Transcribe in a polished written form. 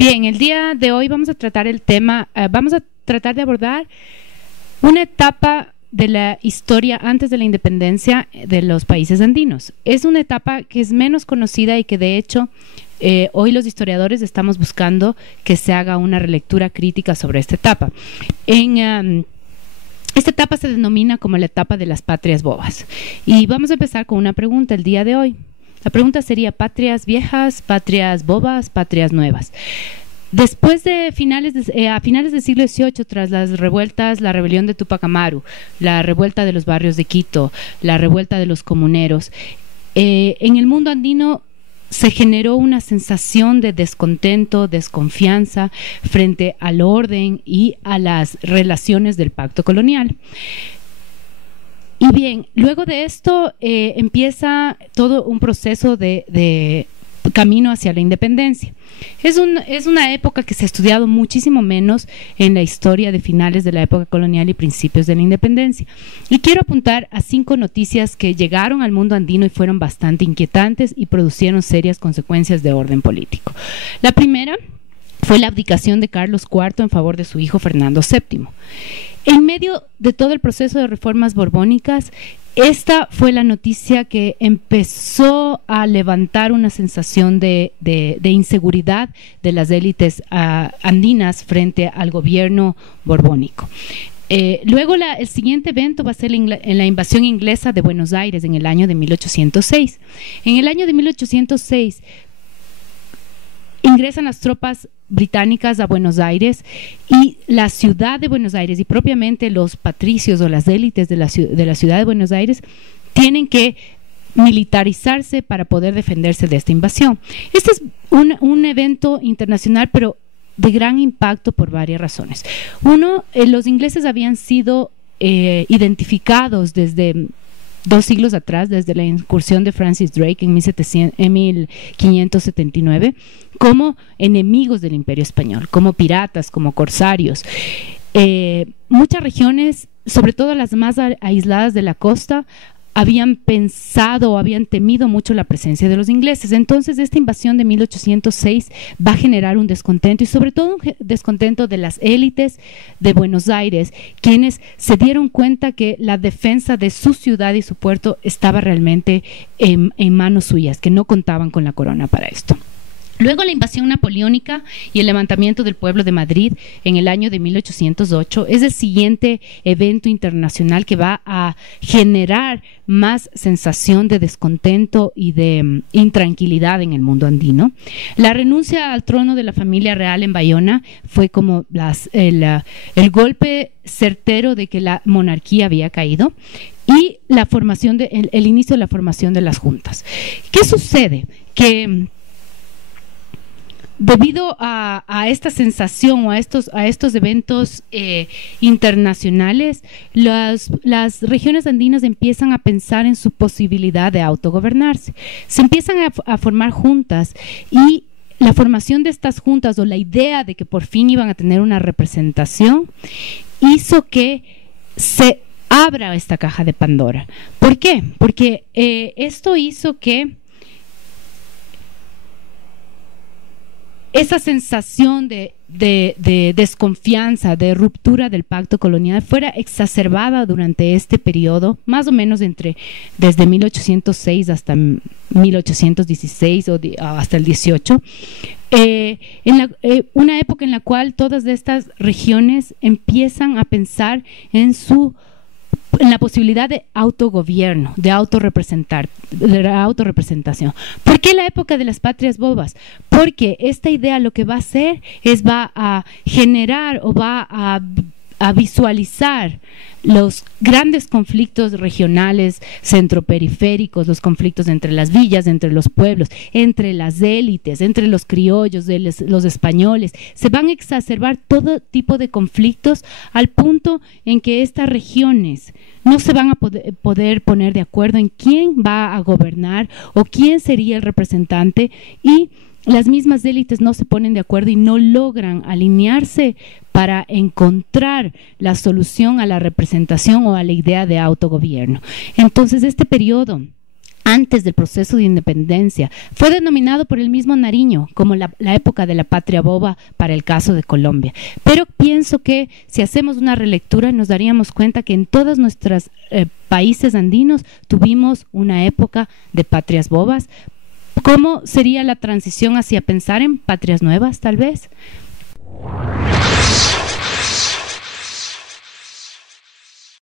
Bien, el día de hoy vamos a tratar el tema, vamos a tratar de abordar una etapa de la historia antes de la independencia de los países andinos. Es una etapa que es menos conocida y que de hecho hoy los historiadores estamos buscando que se haga una relectura crítica sobre esta etapa. Esta etapa se denomina como la etapa de las patrias bobas. Y vamos a empezar con una pregunta el día de hoy. La pregunta sería: ¿patrias viejas, patrias bobas, patrias nuevas? Después de a finales del siglo XVIII, tras las revueltas, la rebelión de Túpac Amaru, la revuelta de los barrios de Quito, la revuelta de los comuneros, en el mundo andino se generó una sensación de descontento, desconfianza frente al orden y a las relaciones del pacto colonial. Y bien, luego de esto empieza todo un proceso de camino hacia la independencia. Es una época que se ha estudiado muchísimo menos en la historia de finales de la época colonial y principios de la independencia. Y quiero apuntar a 5 noticias que llegaron al mundo andino y fueron bastante inquietantes y produjeron serias consecuencias de orden político. La primera fue la abdicación de Carlos IV en favor de su hijo Fernando VII. En medio de todo el proceso de reformas borbónicas, esta fue la noticia que empezó a levantar una sensación de inseguridad de las élites andinas frente al gobierno borbónico. Luego el siguiente evento va a ser la invasión inglesa de Buenos Aires en el año de 1806. En el año de 1806 ingresan las tropas británicas a Buenos Aires y la ciudad de Buenos Aires y propiamente los patricios o las élites de la ciudad de Buenos Aires tienen que militarizarse para poder defenderse de esta invasión. Este es un evento internacional, pero de gran impacto por varias razones. Uno, los ingleses habían sido identificados desde 2 siglos atrás, desde la incursión de Francis Drake en 1579, como enemigos del Imperio Español, como piratas, como corsarios. Muchas regiones, sobre todo las más aisladas de la costa, habían pensado o habían temido mucho la presencia de los ingleses. Entonces esta invasión de 1806 va a generar un descontento y sobre todo un descontento de las élites de Buenos Aires, quienes se dieron cuenta que la defensa de su ciudad y su puerto estaba realmente en manos suyas, que no contaban con la corona para esto. Luego la invasión napoleónica y el levantamiento del pueblo de Madrid en el año de 1808 es el siguiente evento internacional que va a generar más sensación de descontento y de intranquilidad en el mundo andino. La renuncia al trono de la familia real en Bayona fue como el golpe certero de que la monarquía había caído y el inicio de la formación de las juntas. ¿Qué sucede? Que debido a esta sensación o a estos eventos internacionales, las regiones andinas empiezan a pensar en su posibilidad de autogobernarse. Se empiezan a formar juntas y la formación de estas juntas o la idea de que por fin iban a tener una representación hizo que se abra esta caja de Pandora. ¿Por qué? Porque esto hizo que esa sensación de desconfianza, de ruptura del pacto colonial fuera exacerbada durante este periodo, más o menos desde 1806 hasta 1816 o hasta el 18, una época en la cual todas estas regiones empiezan a pensar en la posibilidad de autogobierno, de autorrepresentación. ¿Por qué la época de las patrias bobas? Porque esta idea lo que va a hacer es va a generar o va a visualizar los grandes conflictos regionales centroperiféricos, los conflictos entre las villas, entre los pueblos, entre las élites, entre los criollos, los españoles. Se van a exacerbar todo tipo de conflictos al punto en que estas regiones no se van a poder poner de acuerdo en quién va a gobernar o quién sería el representante, y las mismas élites no se ponen de acuerdo y no logran alinearse para encontrar la solución a la representación o a la idea de autogobierno. Entonces, este periodo antes del proceso de independencia. Fue denominado por el mismo Nariño como la época de la patria boba para el caso de Colombia. Pero pienso que si hacemos una relectura nos daríamos cuenta que en todos nuestros países andinos tuvimos una época de patrias bobas. ¿Cómo sería la transición hacia pensar en patrias nuevas, tal vez?